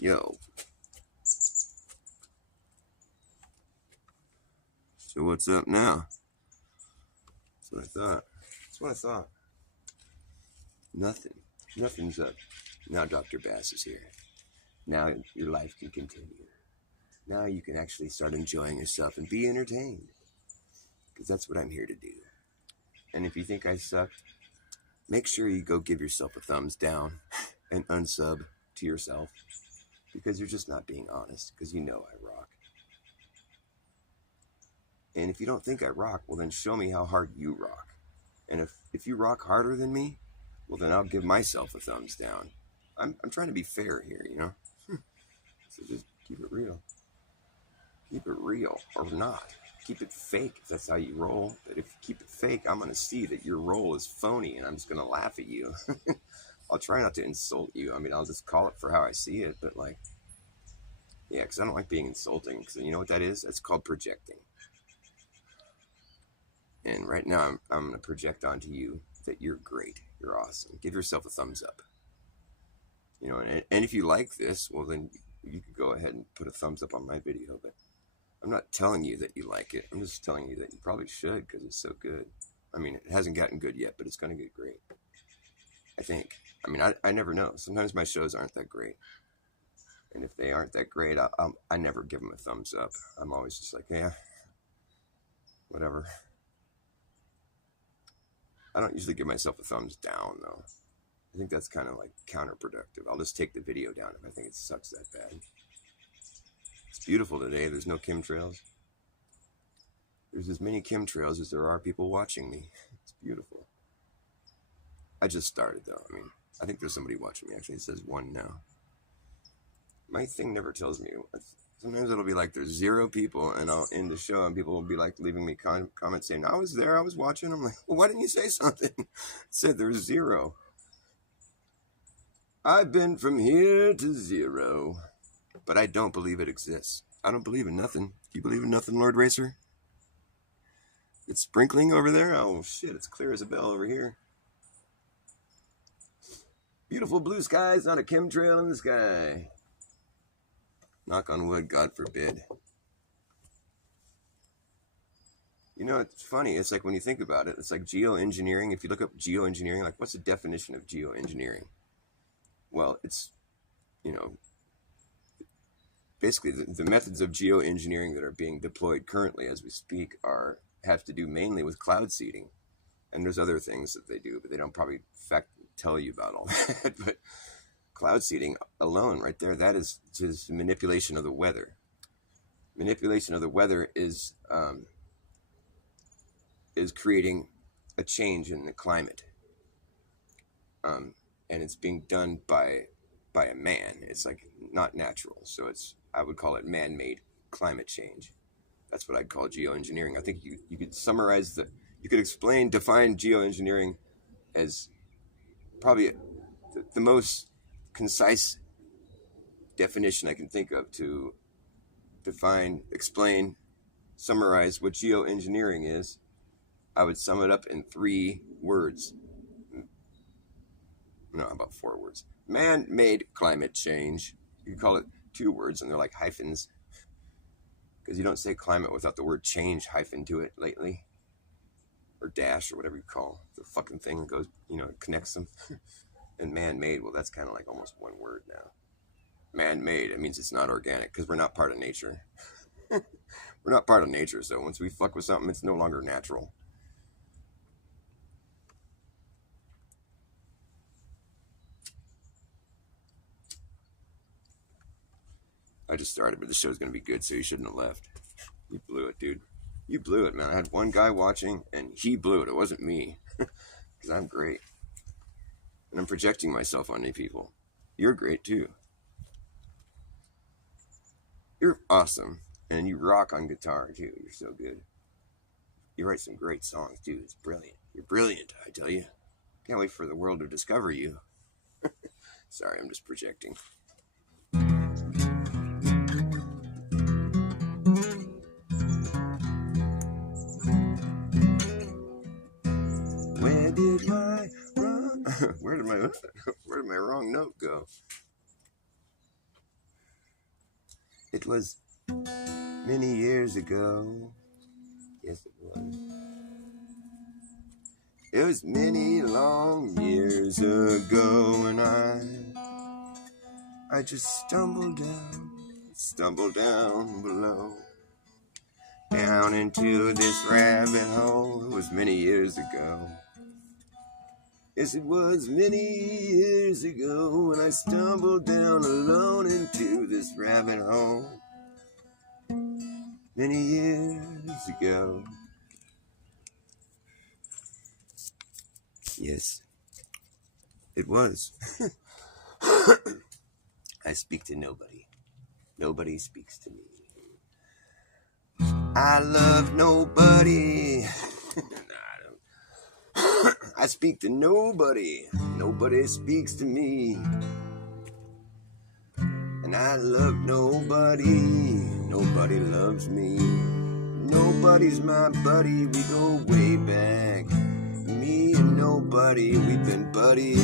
Yo. So what's up now? That's what I thought. That's what I thought. Nothing. Nothing's up. Now Dr. Bass is here. Now your life can continue. Now you can actually start enjoying yourself and be entertained. Because that's what I'm here to do. And if you think I suck, make sure you go give yourself a thumbs down and unsub to yourself. Because you're just not being honest. Because you know I rock. And if you don't think I rock, well then show me how hard you rock. And if you rock harder than me, well then I'll give myself a thumbs down. I'm trying to be fair here, you know? So just keep it real. Keep it real or not. Keep it fake if that's how you roll. But if you keep it fake, I'm going to see that your roll is phony and I'm just going to laugh at you. I'll try not to insult you. I mean, I'll just call it for how I see it. But like, yeah, because I don't like being insulting. Because you know what that is? That's called projecting. And right now, I'm going to project onto you that you're great. You're awesome. Give yourself a thumbs up. You know, and if you like this, well, then you could go ahead and put a thumbs up on my video. But I'm not telling you that you like it. I'm just telling you that you probably should because it's so good. I mean, it hasn't gotten good yet, but it's going to get great. I think. I mean, I never know. Sometimes my shows aren't that great. And if they aren't that great, I never give them a thumbs up. I'm always just like, yeah, whatever. I don't usually give myself a thumbs down, though. I think that's kind of like counterproductive. I'll just take the video down if I think it sucks that bad. It's beautiful today. There's no chemtrails. There's as many chemtrails as there are people watching me. It's beautiful. I just started, though. I mean, I think there's somebody watching me. Actually, it says 1 now. My thing never tells me. Sometimes it'll be like there's 0 people, and I'll end the show, and people will be like leaving me comments saying, I was there, I was watching. I'm like, well, why didn't you say something? It said there's 0. I've been from here to 0. But I don't believe it exists. I don't believe in nothing. Do you believe in nothing, Lord Racer? It's sprinkling over there? Oh, shit, it's clear as a bell over here. Beautiful blue skies, not a chemtrail in the sky. Knock on wood, God forbid. You know, it's funny. It's like when you think about it, it's like geoengineering. If you look up geoengineering, like what's the definition of geoengineering? Well, it's, you know, basically the methods of geoengineering that are being deployed currently as we speak have to do mainly with cloud seeding. And there's other things that they do, but they don't probably tell you about all that. But cloud seeding alone right there, that is just manipulation of the weather. Manipulation of the weather is creating a change in the climate. And it's being done by a man. It's like not natural. So I would call it man-made climate change. That's what I'd call geoengineering. I think you could summarize you could define geoengineering as probably the most concise definition I can think of to explain, summarize what geoengineering is. I would sum it up in 3 words. No, about 4 words. Man-made climate change. You can call it 2 words, and they're like hyphens. Because you don't say climate without the word change hyphen to it lately. Or dash, or whatever you call the fucking thing goes, connects them. And man-made, well, that's kind of like almost 1 word now. Man-made, it means it's not organic, because we're not part of nature. We're not part of nature, so once we fuck with something, it's no longer natural. I just started, but the show's going to be good, so you shouldn't have left. You blew it, dude. You blew it, man. I had one guy watching, and he blew it. It wasn't me. Because I'm great. And I'm projecting myself on you people. You're great, too. You're awesome. And you rock on guitar, too. You're so good. You write some great songs, too. It's brilliant. You're brilliant, I tell you. Can't wait for the world to discover you. Sorry, I'm just projecting. Where did my wrong note go? It was many years ago. Yes, it was. It was many long years ago, and I just stumbled down below, down into this rabbit hole. It was many years ago. Yes, it was many years ago when I stumbled down alone into this rabbit hole. Many years ago. Yes, it was. I speak to nobody. Nobody speaks to me. I love nobody. I speak to nobody. Nobody speaks to me. And I love nobody. Nobody loves me. Nobody's my buddy. We go way back. Me and nobody, we've been buddies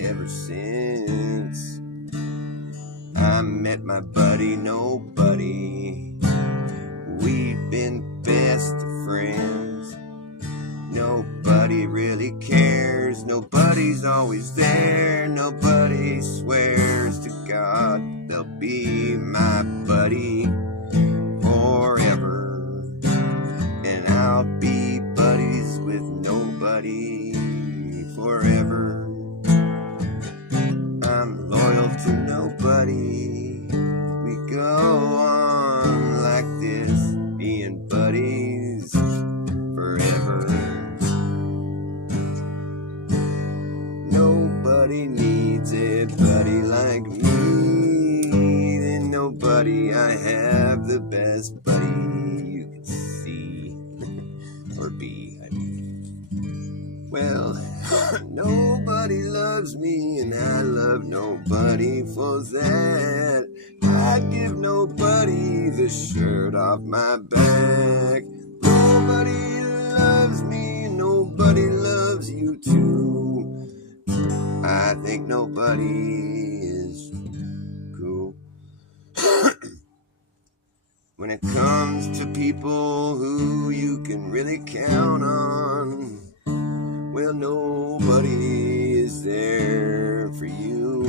ever since I met my buddy Nobody. We've been best of friends. Nobody really cares. Nobody's always there. Nobody swears to God they'll be my buddy forever. And I'll be buddies with nobody forever. I'm loyal to nobody. We go on like this, being buddies forever. Nobody needs a buddy like me. Then nobody, I have the best buddy you could see or be. Well, nobody loves me, and I love nobody for that. I'd give nobody the shirt off my back. Nobody loves me, and nobody loves you too. I think nobody is cool. When it comes to people who you can really count on, well, nobody is there for you.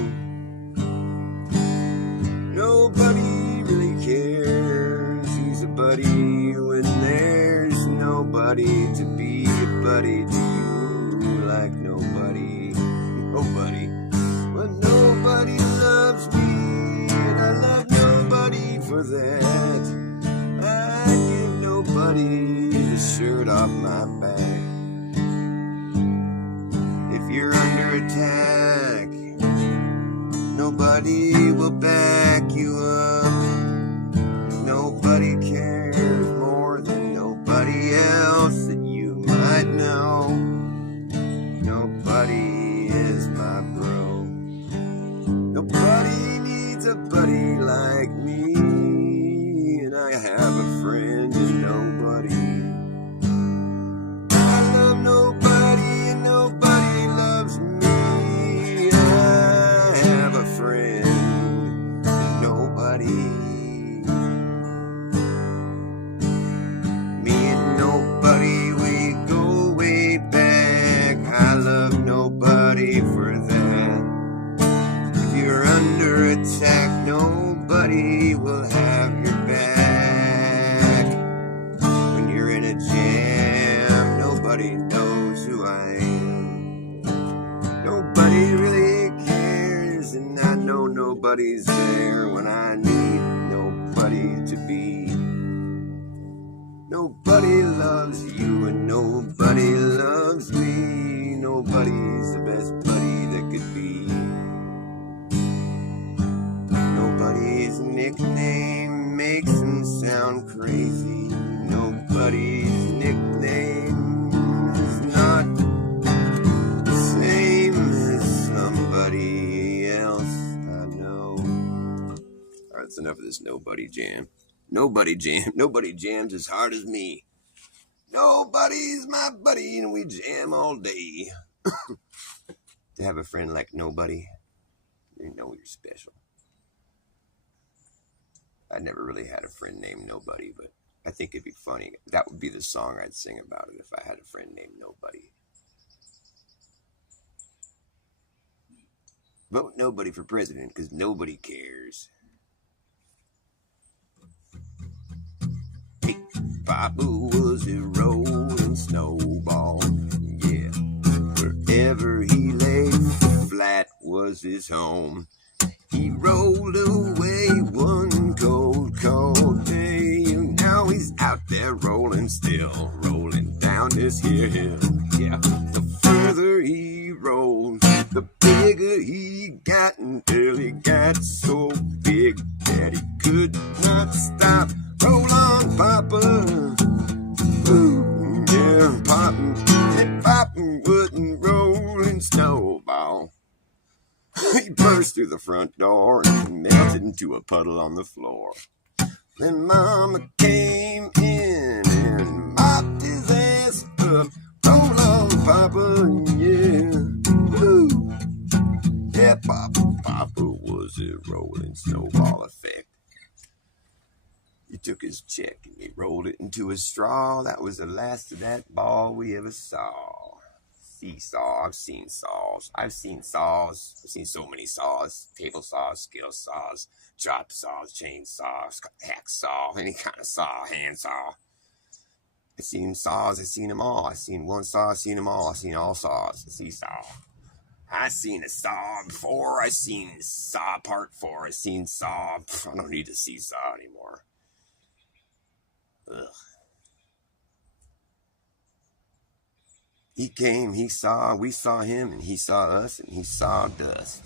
Nobody really cares. He's a buddy when there's nobody to be a buddy to you. Like nobody. Well, nobody loves me, and I love nobody for that. I give nobody the shirt off my back. If you're under attack, nobody will back you up. Nobody cares more than nobody else that you might know. Nobody is my bro. Nobody needs a buddy like me. And I have a friend in nobody. I love nobody and nobody loves me. I have a friend in nobody. Me and nobody, we go way back. I love nobody for that. If you're under attack, nobody will have your back. When you're in a jam, nobody knows who I am. Nobody really cares, and I know nobody's there when I need nobody to be. Nobody loves you and nobody loves me. Nobody's the best buddy that could be. Nobody's nickname makes him sound crazy. Nobody's nickname is not the same as somebody else I know. Alright, that's enough of this nobody jam. Nobody jams as hard as me. Nobody's my buddy, and we jam all day. To have a friend like nobody, you know you're special. I never really had a friend named Nobody, but I think it'd be funny. That would be the song I'd sing about it if I had a friend named Nobody. Vote nobody for president because nobody cares. Hey, Papa was a rolling snowball. Yeah, wherever he lay, flat was his home. He rolled away one cold, cold day. And now he's out there rolling still, rolling down this here hill. Yeah, the further he rolled, the bigger he got until he got so big that he could not stop. Roll on, Papa. Ooh, yeah, poppin' wooden rolling snowball. He burst through the front door and melted into a puddle on the floor. Then Mama came in and mopped his ass up. Roll on, Papa, yeah. Woo. Yeah, Papa was a rolling snowball effect. He took his check and he rolled it into a straw. That was the last of that ball we ever saw. Seesaw, I've seen saws. I've seen so many saws. Table saws, skill saws, chop saws, chainsaws, hacksaw, any kind of saw, handsaw. I've seen saws, I've seen them all. I've seen one saw, I've seen them all. I've seen all saws. A seesaw. I've seen a saw before. I've seen saw part 4. I've seen saw. I don't need a seesaw anymore. Ugh. He came, we saw him, and he saw us, and he saw dust.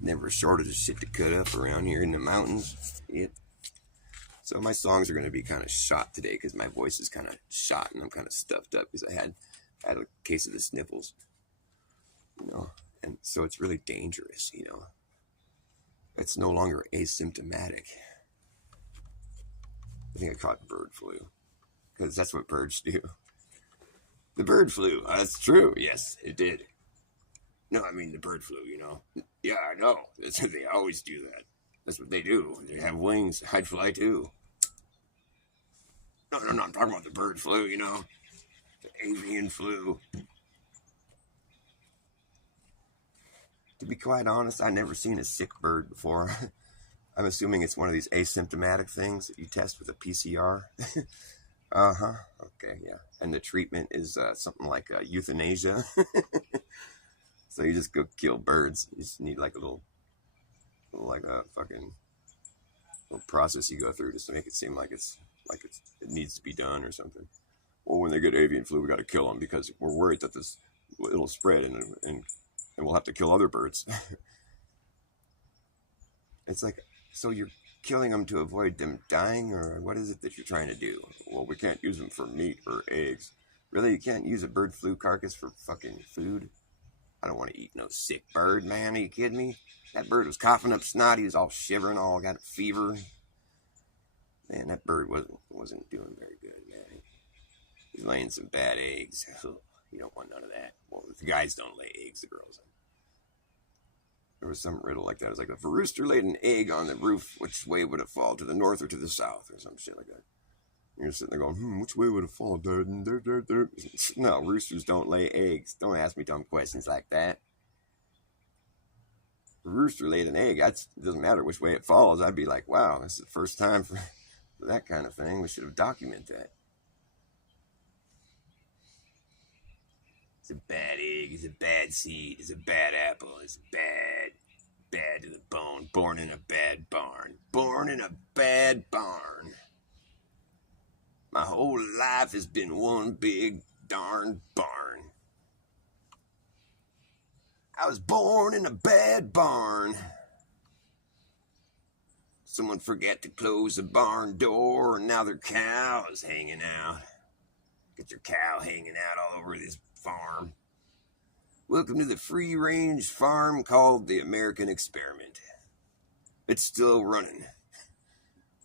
Never shortage of shit to cut up around here in the mountains. Yep. So my songs are going to be kind of shot today because my voice is kind of shot and I'm kind of stuffed up because I had a case of the sniffles, and so it's really dangerous, It's no longer asymptomatic. I think I caught bird flu because that's what birds do. The bird flu. That's true. Yes, it did. No, I mean the bird flu, Yeah, I know. They always do that. That's what they do. They have wings. I'd fly too. No, I'm talking about the bird flu, The avian flu. To be quite honest, I've never seen a sick bird before. I'm assuming it's one of these asymptomatic things that you test with a PCR. Uh-huh. Okay, yeah. And the treatment is something like euthanasia. So you just go kill birds. You just need like a little fucking little process you go through just to make it seem like it needs to be done or something. Well, when they get avian flu, we got to kill them because we're worried that it'll spread and we'll have to kill other birds. It's like, so you're killing them to avoid them dying, or what is it that you're trying to do? Well, we can't use them for meat or eggs. Really, you can't use a bird flu carcass for fucking food? I don't want to eat no sick bird, man. Are you kidding me? That bird was coughing up snot. He was all shivering, all got a fever. Man, that bird wasn't doing very good, man. He's laying some bad eggs. You don't want none of that. Well, the guys don't lay eggs, the girls do. There was some riddle like that. It was like, if a rooster laid an egg on the roof, which way would it fall? To the north or to the south? Or some shit like that. You're sitting there going, which way would it fall? No, roosters don't lay eggs. Don't ask me dumb questions like that. If a rooster laid an egg, it doesn't matter which way it falls. I'd be like, wow, this is the first time for that kind of thing. We should have documented that. It's a bad egg, it's a bad seed, it's a bad apple, it's bad to the bone, born in a bad barn, My whole life has been one big darn barn. I was born in a bad barn. Someone forgot to close the barn door, and now their cow is hanging out. Get your cow hanging out all over this farm. Welcome to the free-range farm called the American Experiment. It's still running.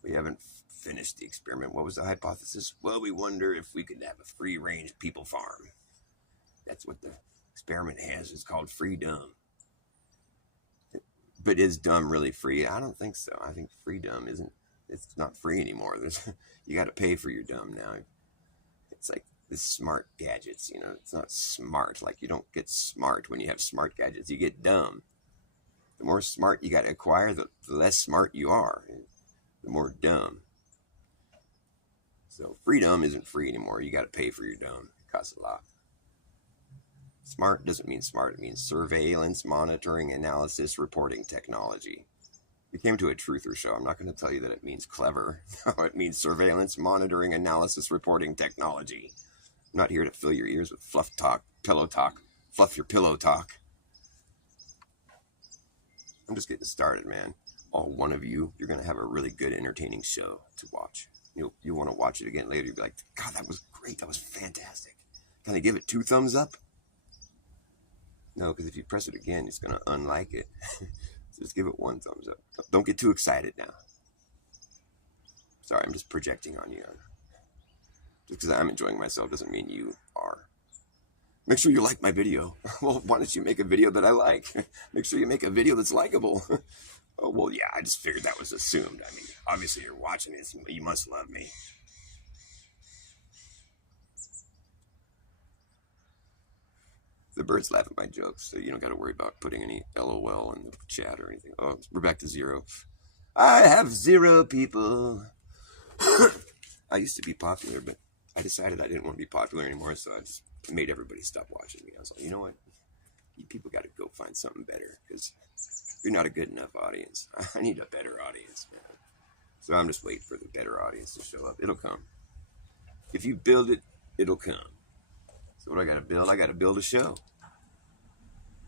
We haven't finished the experiment. What was the hypothesis? Well, we wonder if we could have a free-range people farm. That's what the experiment has. It's called freedom. But is dumb really free? I don't think so. I think freedom isn't. It's not free anymore. You got to pay for your dumb now. It's like the smart gadgets. It's not smart. Like you don't get smart when you have smart gadgets. You get dumb. The more smart you got to acquire, the less smart you are. The more dumb. So freedom isn't free anymore. You got to pay for your dumb. It costs a lot. Smart doesn't mean smart. It means surveillance, monitoring, analysis, reporting technology. We came to a truther show. I'm not going to tell you that it means clever. No, it means surveillance, monitoring, analysis, reporting technology. I'm not here to fill your ears with fluff talk, pillow talk, fluff your pillow talk. I'm just getting started, man. All one of you, you're going to have a really good, entertaining show to watch. You'll want to watch it again later. You'll be like, God, that was great. That was fantastic. Can I give it 2 thumbs up? No, because if you press it again, it's going to unlike it. So just give it 1 thumbs up. Don't get too excited now. Sorry, I'm just projecting on you. Just because I'm enjoying myself doesn't mean you are. Make sure you like my video. Well, why don't you make a video that I like? Make sure you make a video that's likable. Oh, well, yeah, I just figured that was assumed. I mean, obviously you're watching this. You must love me. The birds laugh at my jokes, so you don't got to worry about putting any LOL in the chat or anything. Oh, we're back to 0. I have 0 people. I used to be popular, but I decided I didn't want to be popular anymore, so I just made everybody stop watching me. I was like, you know what? You people got to go find something better, because you're not a good enough audience. I need a better audience, man. So I'm just waiting for the better audience to show up. It'll come. If you build it, it'll come. So what I got to build? I got to build a show.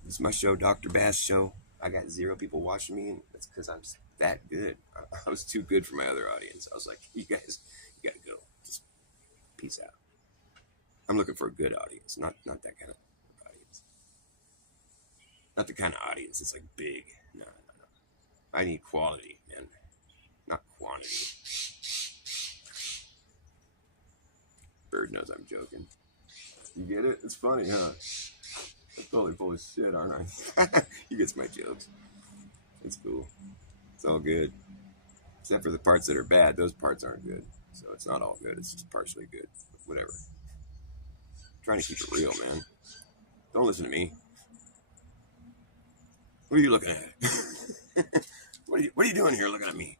This is my show, Dr. Bass Show. I got 0 people watching me, and that's because I'm just that good. I was too good for my other audience. I was like, you guys, you got to go. Just peace out. I'm looking for a good audience, not that kind of audience. Not the kind of audience that's like big. No. I need quality, man, not quantity. Bird knows I'm joking. You get it? It's funny, huh? I'm totally full of shit, aren't I? You get my jokes. It's cool. It's all good. Except for the parts that are bad. Those parts aren't good. So it's not all good. It's just partially good. Whatever. I'm trying to keep it real, man. Don't listen to me. What are you looking at? What are you doing here looking at me?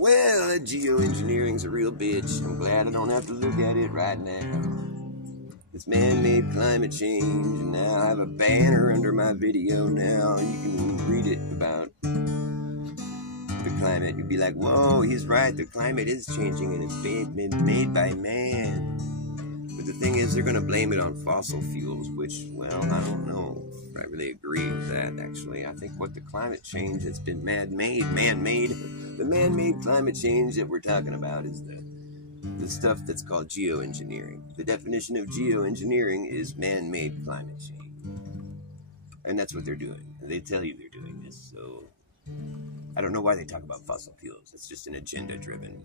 Well, geoengineering's a real bitch. I'm glad I don't have to look at it right now. It's man-made climate change, and now I have a banner under my video now. You can read it about the climate. You'll be like, whoa, he's right. The climate is changing, and it's been made by man. But the thing is, they're going to blame it on fossil fuels, which, well, I don't know if I really agree with that, actually. I think what the climate change that's been man-made, the man-made climate change that we're talking about is the stuff that's called geoengineering. The definition of geoengineering is man-made climate change. And that's what they're doing. They tell you they're doing this, so I don't know why they talk about fossil fuels. It's just an agenda-driven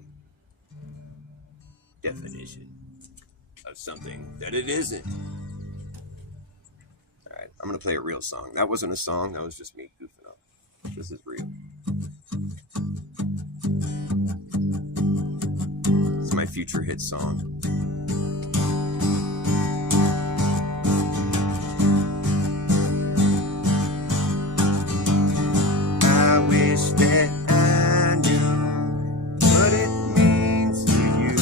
definition of something that it isn't. All right, I'm going to play a real song. That wasn't a song. That was just me goofing up. This is real. This is my future hit song. I wish that I knew what it means to you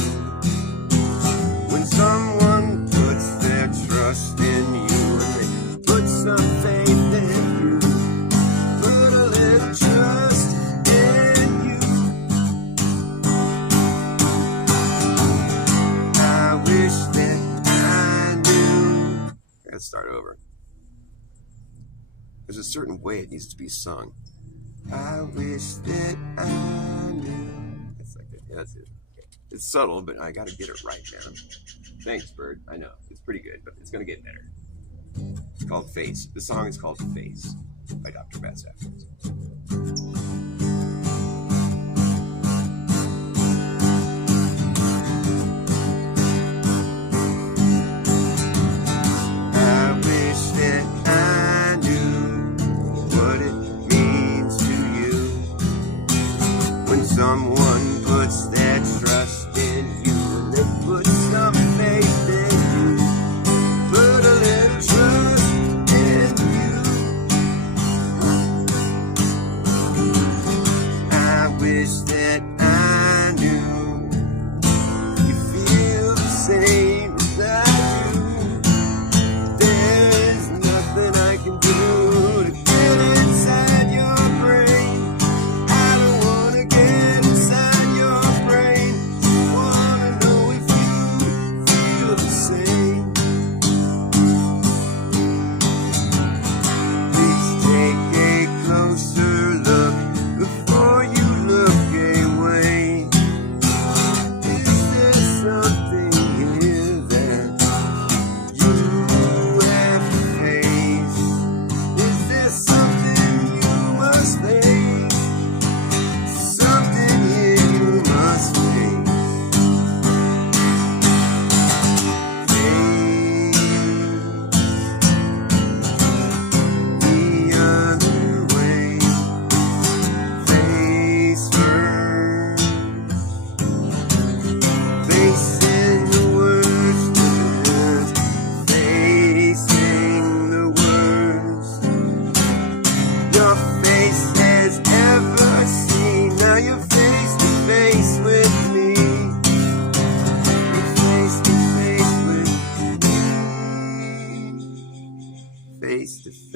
when someone puts their trust in you and they put some faith in you, put a little trust in you. I wish that I knew. Let's start over. There's a certain way it needs to be sung. I wish that I knew. That's like it. Yeah, that's it. Okay. It's subtle, but I gotta get it right now. Thanks, Bird. I know. It's pretty good, but it's gonna get better. It's called Face. The song is called Face by Dr. Bas. I wish that I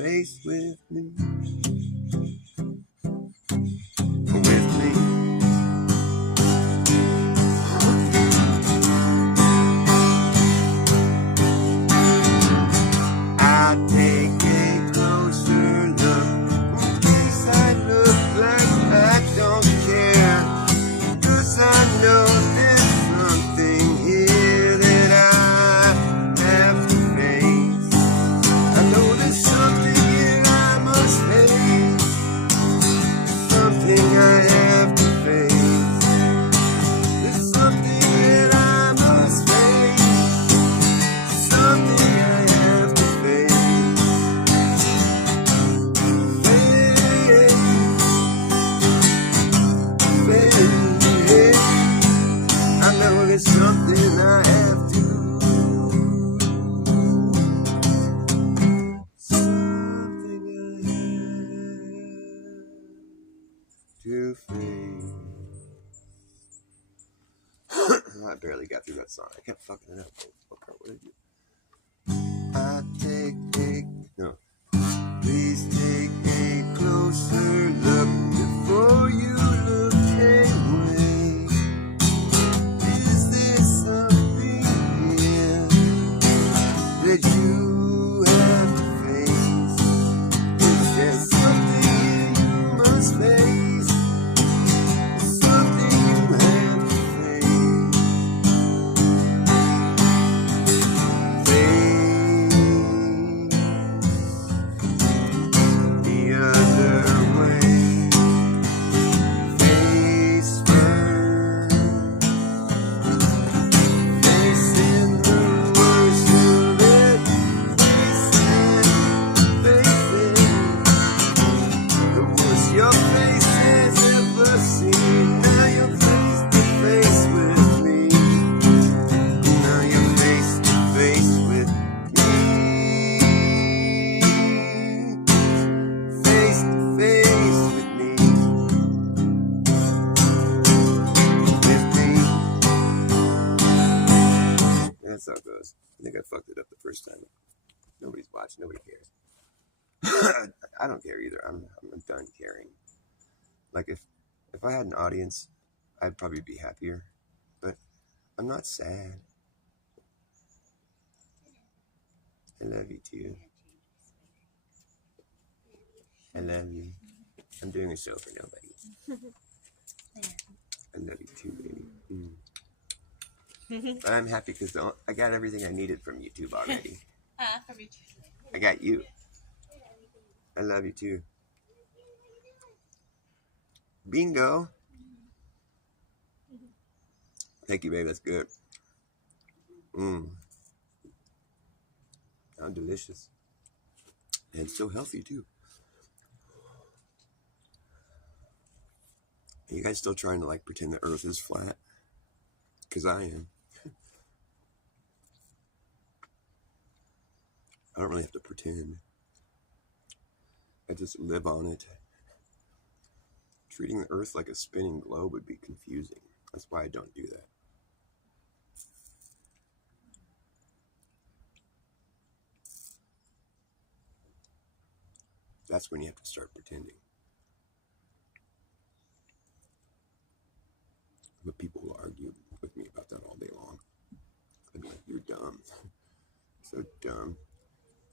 face with me. With me. I take a closer look in case I look like I don't care. 'Cause I know there's something here that I have to face. I know there's something here I must face. Something I have to face. There's something that I must face. Something I have to face. I know there's something I have to. Something I have to face. I barely got through that song. I kept fucking it up. Okay, what did I do? No. Please take a closer look before you look away. Is there something here that you have to face? Is there something you must face? Something you have to face. The other way. Face first. Facing the worst of it. Facing the worst your face has ever seen. Now you're face to face with me. Now you're face to face with me. Face to face with me. With me. That's how it goes. I think I fucked it up the first time. Nobody's watching. Nobody cares. I don't care either. I'm done caring. Like if I had an audience, I'd probably be happier. But I'm not sad. I love you too. I love you. I'm doing a show for nobody. I love you too, baby. But I'm happy because I got everything I needed from YouTube already. From YouTube. I got you. I love you too. Bingo. Thank you, babe. That's good. How delicious. And so healthy too. Are you guys still trying to like pretend the earth is flat? Because I am. I don't really have to pretend. I just live on it. Treating the earth like a spinning globe would be confusing. That's why I don't do that. That's when you have to start pretending. But people will argue with me about that all day long. I'd be like, you're dumb. So dumb.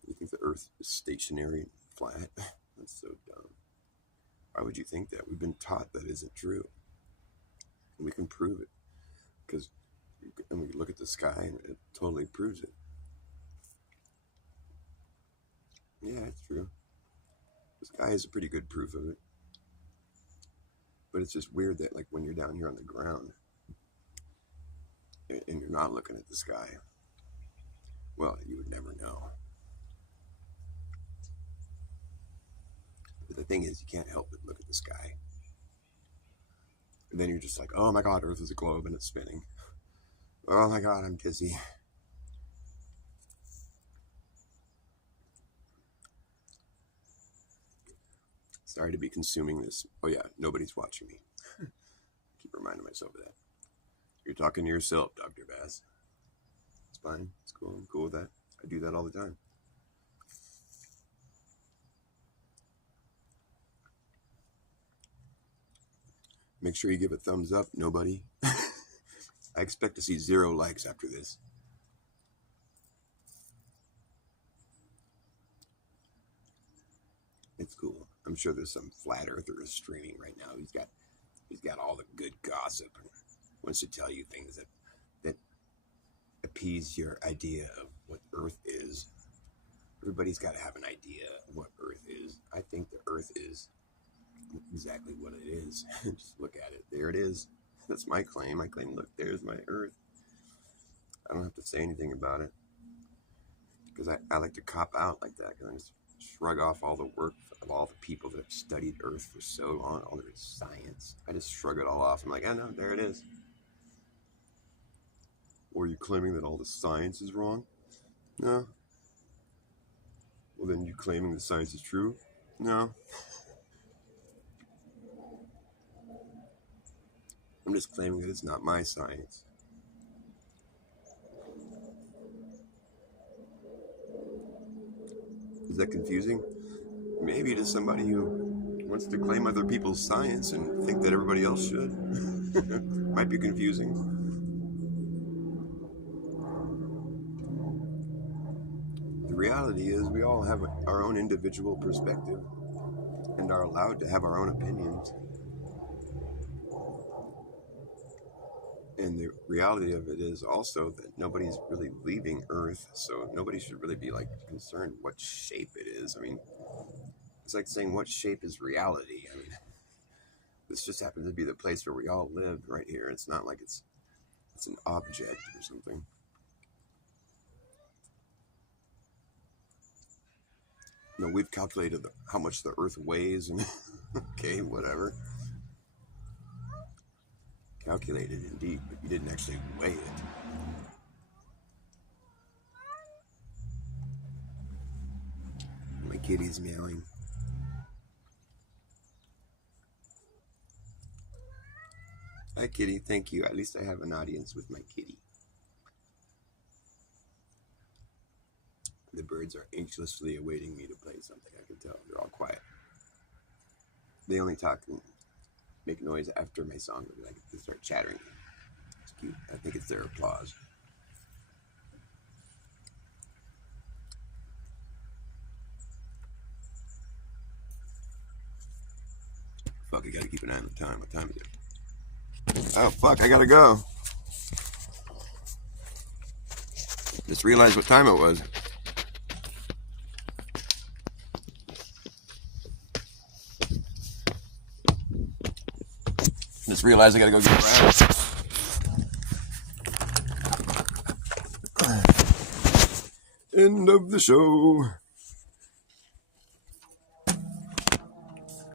You think the earth is stationary and flat? That's so dumb. Why would you think that? We've been taught that isn't true. And we can prove it. Because and we look at the sky and it totally proves it. Yeah, it's true. The sky is a pretty good proof of it. But it's just weird that like when you're down here on the ground and you're not looking at the sky, well, you would never know. But the thing is, you can't help but look at the sky. And then you're just like, oh my God, Earth is a globe and it's spinning. Oh my God, I'm dizzy. Sorry to be consuming this. Oh yeah, nobody's watching me. Keep reminding myself of that. You're talking to yourself, Dr. Bas. It's fine. It's cool. I'm cool with that. I do that all the time. Make sure you give a thumbs up, nobody. I expect to see 0 likes after this. It's cool. I'm sure there's some flat earther streaming right now. He's got all the good gossip and wants to tell you things that appease your idea of what Earth is. Everybody's got to have an idea of what Earth is. I think the Earth is exactly what it is. Just look at it. There it is. That's my claim. I claim, look, there's my Earth. I don't have to say anything about it. Because I like to cop out like that. Because I just shrug off all the work of all the people that have studied Earth for so long, all their science. I just shrug it all off. I'm like, oh no, there it is. Or are you claiming that all the science is wrong? No. Well, then you claiming the science is true? No. I'm just claiming that it's not my science. Is that confusing? Maybe to somebody who wants to claim other people's science and think that everybody else should. Might be confusing. The reality is we all have our own individual perspective and are allowed to have our own opinions. And the reality of it is also that nobody's really leaving Earth, so nobody should really be like concerned what shape it is. I mean, it's like saying what shape is reality. I mean, this just happens to be the place where we all live right here. It's not like it's an object or something. No, we've calculated how much the Earth weighs, and okay, whatever. Calculated indeed, but you didn't actually weigh it. My kitty's meowing. Hi, kitty. Thank you. At least I have an audience with my kitty. The birds are anxiously awaiting me to play something. I can tell. They're all quiet. They only talk and make noise after my song. Like they start chattering. It's cute. I think it's their applause. Fuck, I gotta keep an eye on the time. What time is it? Oh, fuck, I gotta go. Just realized what time it was. Just realized I gotta go get around. End of the show.